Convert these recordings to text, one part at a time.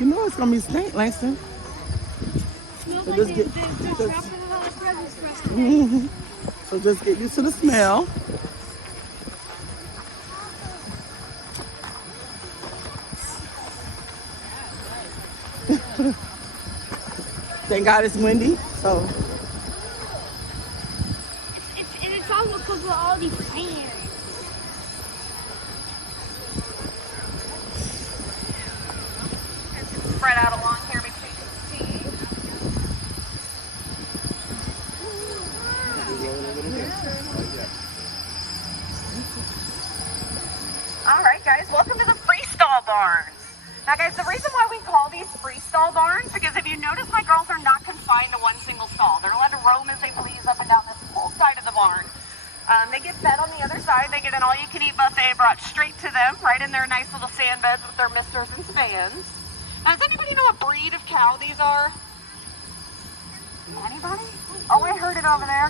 You know it's gonna be stink, Langston. Smells So like just they're get, dropping just, a lot of presents for us today. so just get used to the smell. Thank God it's windy, so. It's also because of all these fans. Spread out along here between the seats. All right, guys, welcome to the freestall barns. Now, guys, the reason why we call these freestall barns, because if you notice, my girls are not confined to one single stall. They're allowed to roam as they please up and down this whole side of the barn. They get fed on the other side. They get an all-you-can-eat buffet brought straight to them, right in their nice little sand beds with their misters and spans. Now, does anybody know what breed of cow these are? Anybody? Oh, I heard it over there.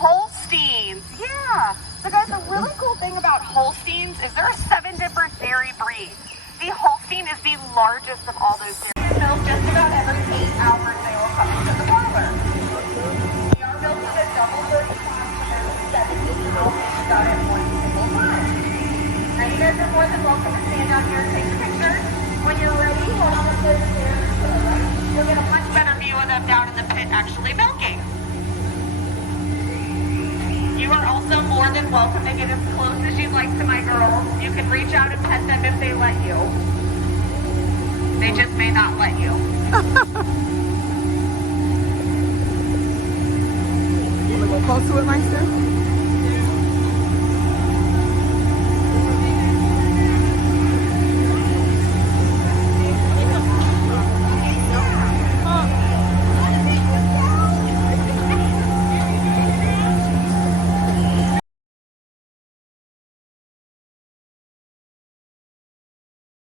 Holsteins, yeah. So guys, the really cool thing about Holsteins is there are 7 different dairy breeds. The Holstein is the largest of all those dairy milk. Just about every 8 hours they will come into the parlor. We are milking at double 30 pounds for them 70 milk done at one single time. Now you guys are more than welcome to stand out here and take a picture. When you're ready, hold on the foot here. You'll get a much better view of them down in the pit actually milking. You are also more than welcome to get as close as you'd like to my girls. You can reach out and pet them if they let you. They just may not let you. You wanna go close to it, Langston?